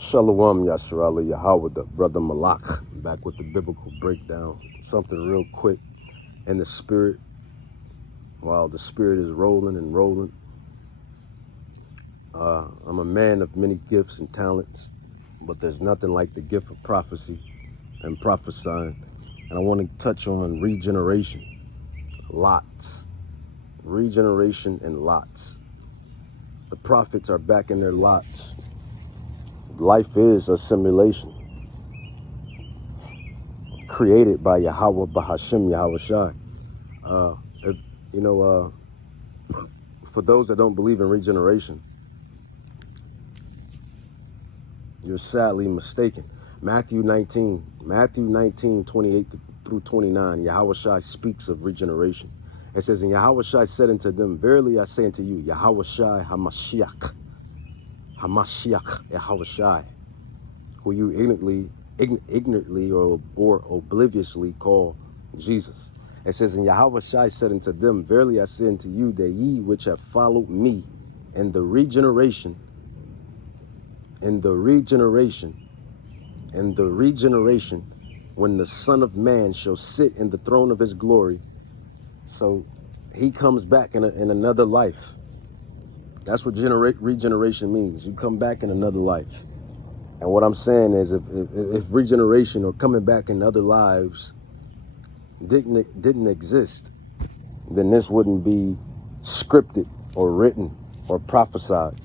Shalom Yasharala Yahweh, the brother Malak, back with the biblical breakdown. Something real quick in the spirit, while the spirit is rolling and rolling. I'm a man of many gifts and talents, but there's nothing like the gift of prophecy and prophesying. And I want to touch on regeneration, lots, regeneration and lots. The prophets are back in their lots. Life is a simulation created by Yahweh Bahashim Yahweh Shai. If, you know, for those that don't believe in regeneration, you're sadly mistaken. Matthew 19, 28 through 29, Yahweh Shai speaks of regeneration. It says, and Yahweh Shai said unto them, verily I say unto you, Yahweh Shai HaMashiach, Yahweh Shai, who you ignorantly or obliviously call Jesus. It says, and Yahweh Shai said unto them, verily I say unto you, that ye which have followed me in the regeneration, when the Son of Man shall sit in the throne of his glory. So he comes back in another life. That's what regeneration means. You come back in another life. And what I'm saying is, if regeneration or coming back in other lives didn't exist, then this wouldn't be scripted or written or prophesied.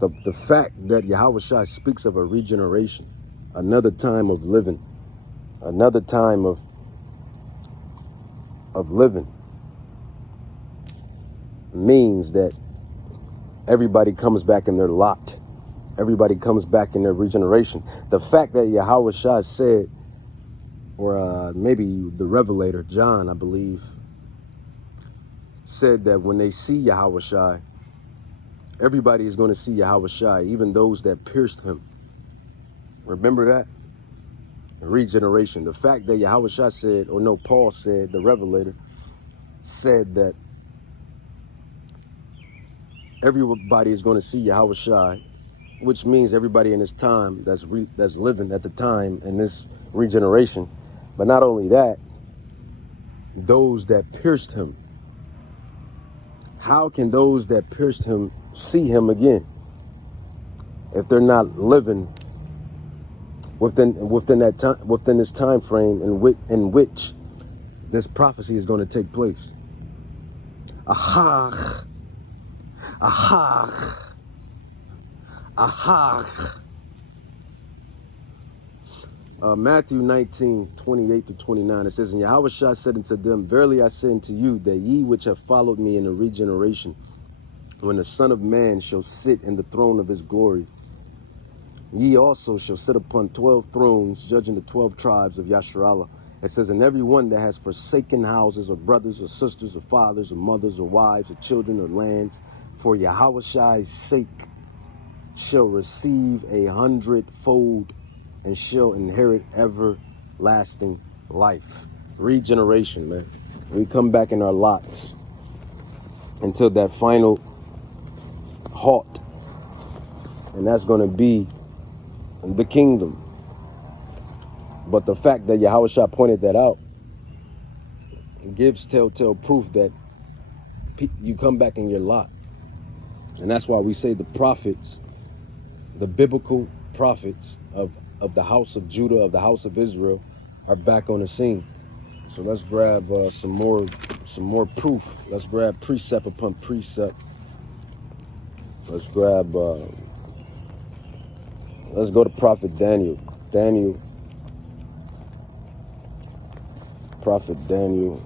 The fact that Yahweh Shai speaks of a regeneration, another time of living, another time of living, means that everybody comes back in their lot. Everybody comes back in their regeneration. The fact that Yahweh Shai said, or maybe the Revelator, John, I believe, said that when they see Yahweh Shai, everybody is going to see Yahweh Shai, even those that pierced him. Remember that? Regeneration. The fact that Yahweh Shai said, or no, Paul said, the Revelator said that everybody is going to see Yahweh Shai, which means everybody in this time that's living at the time in this regeneration. But not only that, those that pierced him. How can those that pierced him see him again if they're not living within this time frame in which this prophecy is going to take place? Ahach. Matthew 19, 28 to 29, it says, and Yahweh Shai said unto them, verily I say unto you, that ye which have followed me in the regeneration, when the Son of Man shall sit in the throne of his glory, ye also shall sit upon 12 thrones, judging the 12 tribes of Yasharallah. It says, and every one that has forsaken houses, or brothers, or sisters, or fathers, or mothers, or wives, or children, or lands, for Yahweh Shai's sake, shall receive 100-fold, and shall inherit everlasting life. Regeneration, man. We come back in our lots until that final halt, and that's going to be the kingdom. But the fact that Yahweh Shai pointed that out gives telltale proof that you come back in your lot. And that's why we say the prophets, the biblical prophets of the house of Judah, of the house of Israel, are back on the scene. So let's grab some more proof. Let's grab precept upon precept. Let's grab let's go to Prophet Daniel. Prophet Daniel.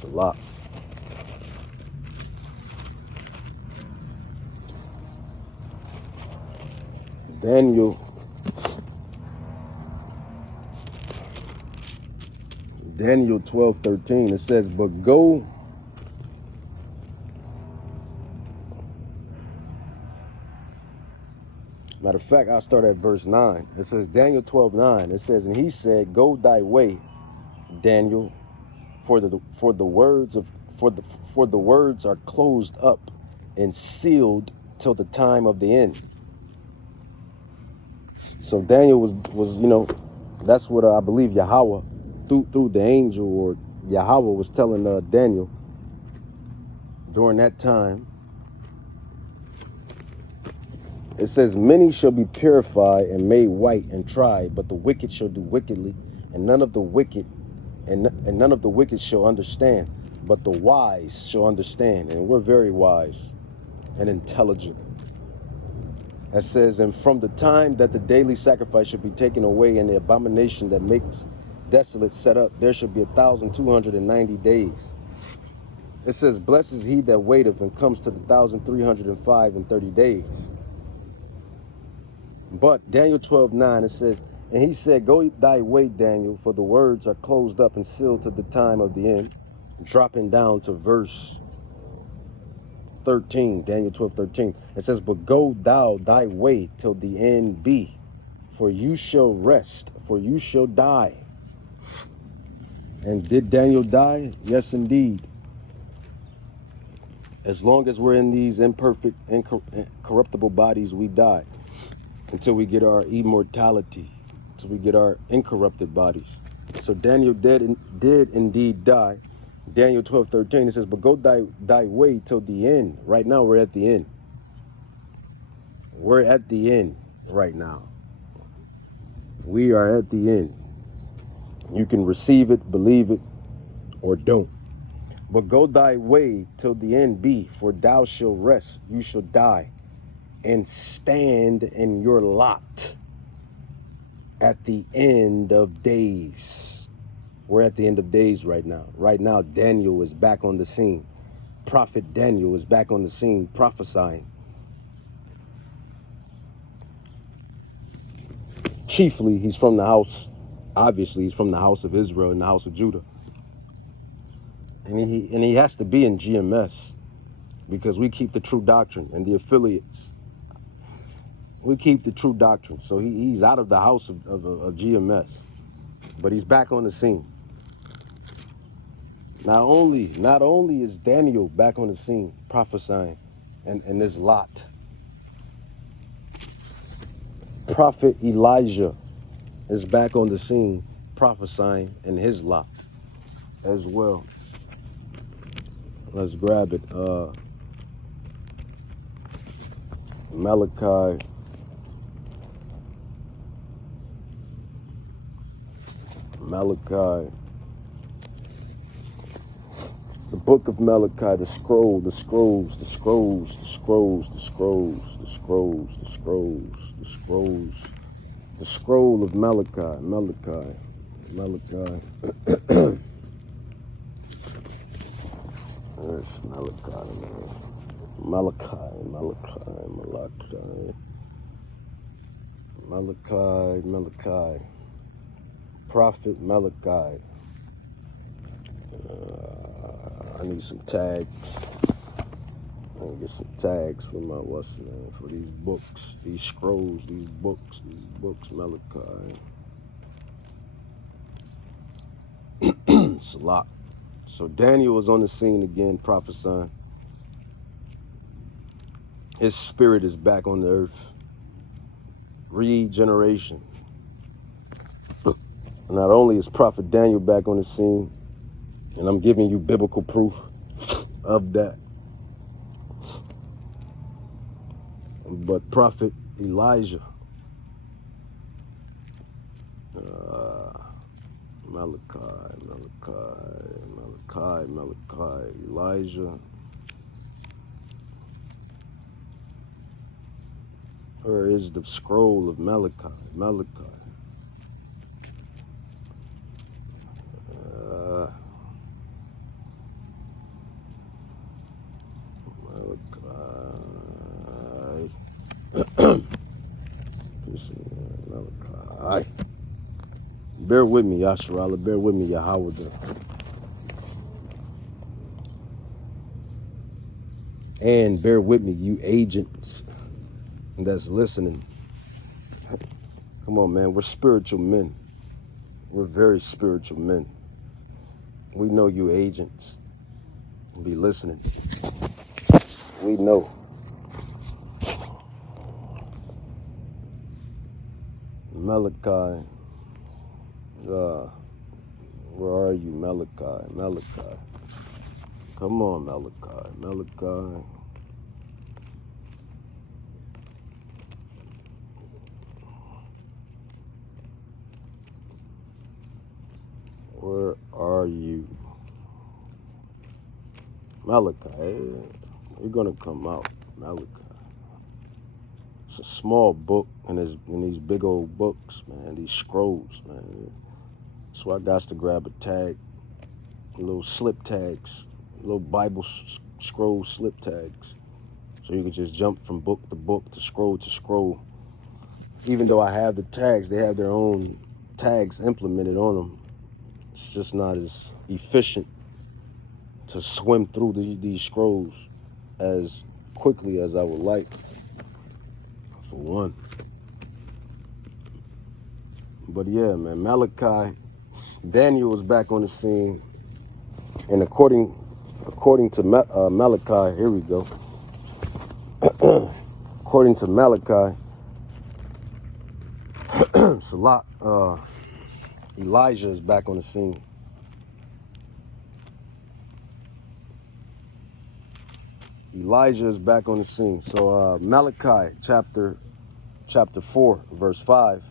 Salah. Daniel 12:13. It says, but go matter of fact, I'll start at verse 9. It says, Daniel 12:9. It says, and he said, go thy way, Daniel, for the words are closed up and sealed till the time of the end. So Daniel was that's what I believe Yahweh through the angel, or Yahweh was telling Daniel during that time. It says, many shall be purified and made white and tried, but the wicked shall do wickedly, and none of the wicked shall understand, but the wise shall understand. And we're very wise and intelligent. It says, and from the time that the daily sacrifice shall be taken away, and the abomination that makes desolate set up, there shall be 1,290 days. It says, blessed is he that waiteth and comes to the 1,305 and 30 days. But Daniel 12:9, it says, and he said, go thy way, Daniel, for the words are closed up and sealed to the time of the end. Dropping down to verse 13, Daniel 12:13. It says, but go thou thy way till the end be, for you shall rest, for you shall die. And did Daniel die? Yes, indeed. As long as we're in these imperfect, incorruptible bodies, we die. Until we get our immortality, until we get our incorrupted bodies. So Daniel did indeed die. Daniel 12:13, it says, but go thy way till the end. Right now, we're at the end. We're at the end right now. We are at the end. You can receive it, believe it, or don't. But go thy way till the end be, for thou shalt rest, you shall die, and stand in your lot at the end of days. We're at the end of days right now. Right now, Daniel is back on the scene. Prophet Daniel is back on the scene prophesying. Chiefly, he's from the house, obviously, he's from the house of Israel and the house of Judah. And he has to be in GMS because we keep the true doctrine, and the affiliates. We keep the true doctrine. So he's out of the house of GMS, but he's back on the scene. Not only is Daniel back on the scene prophesying and this lot, Prophet Elijah is back on the scene prophesying in his lot as well. Let's grab it. Malachi. The book of Malachi, the scroll of Malachi. There's Malachi, man. Malachi. Prophet Malachi. I need some tags. I need to get some tags for my for these books, these scrolls, these books, Malachi. Salah. So Daniel was on the scene again prophesying. His spirit is back on the earth. Regeneration. Not only is Prophet Daniel back on the scene, and I'm giving you biblical proof of that, but Prophet Elijah, Elijah. Where is the scroll of Malachi? Malachi. Bear with me, Yasharala. Bear with me, Yahweh. And bear with me, you agents that's listening. Come on, man. We're spiritual men. We're very spiritual men. We know you agents be listening. We know. Malachi, where are you, Malachi? Malachi. Come on, Malachi. Malachi. Where are you? Malachi. You're gonna come out, Malachi. It's a small book in these big old books, man. These scrolls, man. So I got to grab a tag, little slip tags, little Bible scroll slip tags. So you can just jump from book to book to scroll. Even though I have the tags, they have their own tags implemented on them. It's just not as efficient to swim through these scrolls as quickly as I would like, for one. But yeah, man, Malachi, Daniel was back on the scene, and according to Malachi, here we go. According to Malachi, Elijah is back on the scene. Elijah is back on the scene. So Malachi chapter 4, verse 5.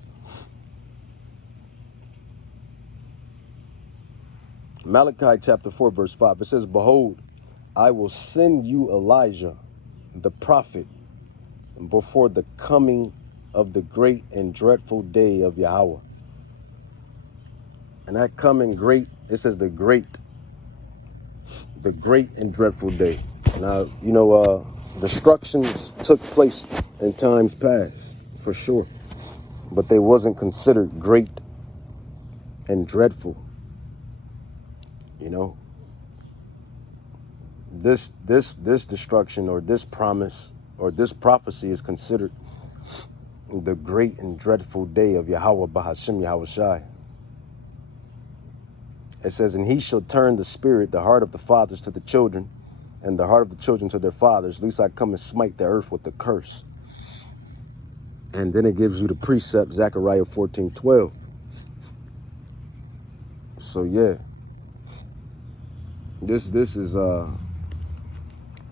Malachi chapter 4, verse 5. It says, "Behold, I will send you Elijah, the prophet, before the coming of the great and dreadful day of Yahweh." And that coming great, it says the great and dreadful day. Now, you know, destructions took place in times past, for sure, but they wasn't considered great and dreadful. You know, this destruction or this promise or this prophecy is considered the great and dreadful day of Yahweh Bahashim Yahushai. It says, "And he shall turn the heart of the fathers to the children, and the heart of the children to their fathers, lest I come and smite the earth with a curse." And then it gives you the precept, Zechariah 14:12. So yeah, this is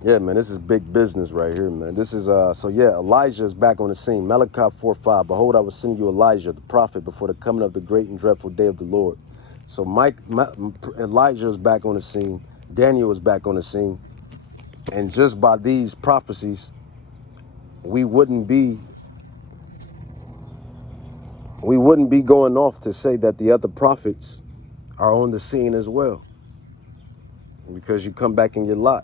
yeah, man, this is big business right here, man. This is so yeah, Elijah is back on the scene. Malachi 4:5. "Behold, I will send you Elijah, the prophet, before the coming of the great and dreadful day of the Lord." So Elijah is back on the scene. Daniel is back on the scene. And just by these prophecies, we wouldn't be going off to say that the other prophets are on the scene as well, because you come back in your lot.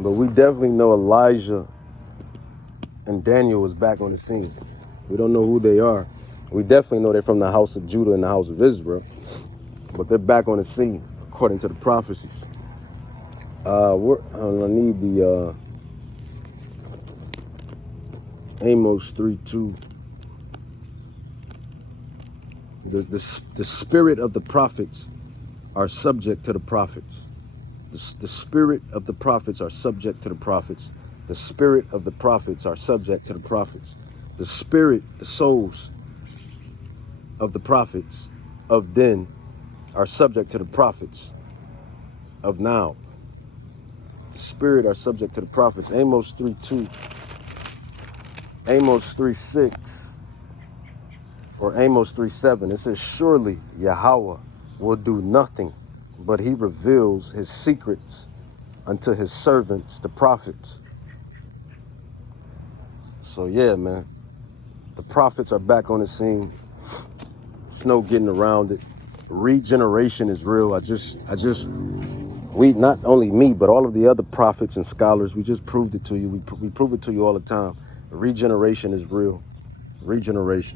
But we definitely know Elijah and Daniel is back on the scene. We don't know who they are. We definitely know they're from the house of Judah and the house of Israel, but they're back on the scene according to the prophecies. I need the Amos 3:2. The spirit of the prophets are subject to the prophets. The spirit of the prophets are subject to the prophets. The spirit of the prophets are subject to the prophets. The souls of the prophets of then are subject to the prophets of now. The spirit are subject to the prophets. Amos 3:2. Amos 3:6. Or Amos 3:7. It says, "Surely Yahweh will do nothing, but he reveals his secrets unto his servants, the prophets." So yeah, man, the prophets are back on the scene. There's no getting around it. Regeneration is real. We, not only me, but all of the other prophets and scholars, we just proved it to you. We prove it to you all the time. Regeneration is real. Regeneration.